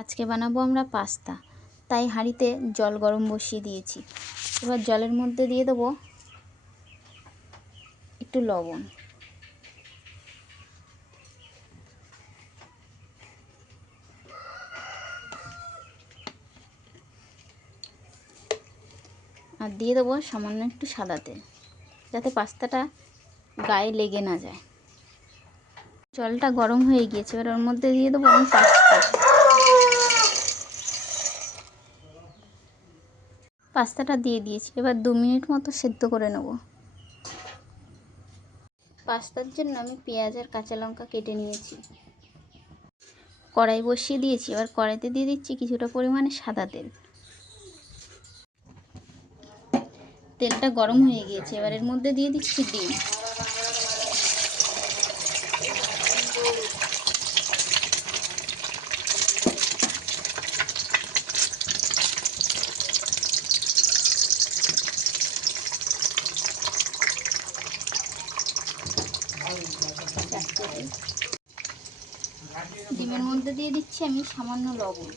আজকে বানাবো আমরা পাস্তা, তাই হাঁড়িতে জল গরম বসিয়ে দিয়েছি। এবার জলের মধ্যে দিয়ে দেবো একটু লবণ, আর দিয়ে দেবো সামান্য একটু সাদা তেল, যাতে পাস্তাটা গায়ে লেগে না যায়। জলটা গরম হয়ে গিয়েছে, এবার ওর মধ্যে দিয়ে দেবো আমি পাস্তাটা দিয়ে দিয়েছি। এবার 2 মিনিট মতো সেদ্ধ করে নেব। পাস্তার জন্য আমি পেঁয়াজ আর কাঁচা লঙ্কা কেটে নিয়েছি। কড়াই বসিয়ে দিয়েছি, এবার কড়াইতে দিয়ে দিচ্ছি কিছুটা পরিমাণে সাদা তেল। তেলটা গরম হয়ে গিয়েছে, এবার এর মধ্যে দিয়ে দিচ্ছি ডিম। ডিমের মধ্যে দিয়ে দিচ্ছি আমি সামান্য লবণ,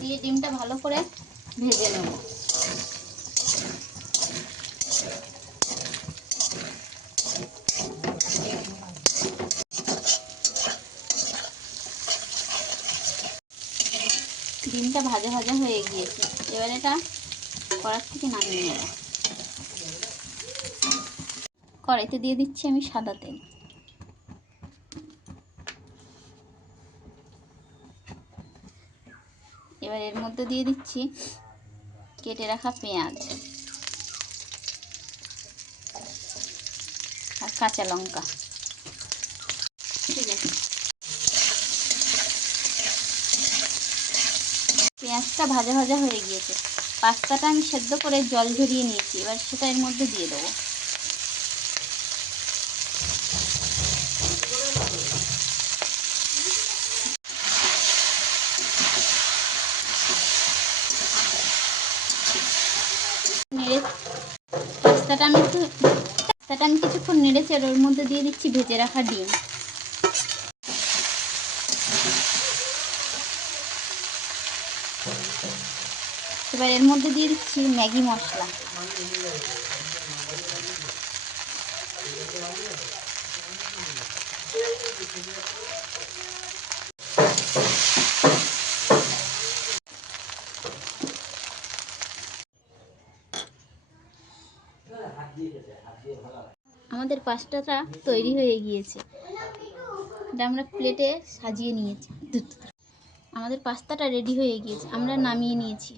দিয়ে ডিমটা ভালো করে ভেজে নেব। ডিমটা ভাজা ভাজা হয়ে গিয়েছে, এবার এটা কড়াই থেকে নামিয়ে নেব। কড়াইতে দিয়ে দিচ্ছি আমি সাদা তেল, এবার এর মধ্যে দিয়ে দিচ্ছি কেটে রাখা পেঁয়াজ আর কাঁচা লঙ্কা। ঠিক আছে, পেঁয়াজটা ভাজা ভাজা হয়ে গিয়েছে। পাস্তাটা আমি সেদ্ধ করে জল ঝরিয়ে নিয়েছি, এবার সেটা এর মধ্যে দিয়ে দেবো। পাস্তাটা আমি কিছুক্ষণ নেড়েছি, আর ওর মধ্যে দিয়ে দিচ্ছি ভেজে রাখা ডিম। এবার এর মধ্যে দিয়ে দিচ্ছি ম্যাগি মশলা, আমাদের পাস্তাটা তৈরি হয়ে গিয়েছে। এটা আমরা প্লেটে সাজিয়ে নিয়েছি। আমাদের পাস্তাটা রেডি হয়ে গিয়েছে, আমরা নামিয়ে নিয়েছি।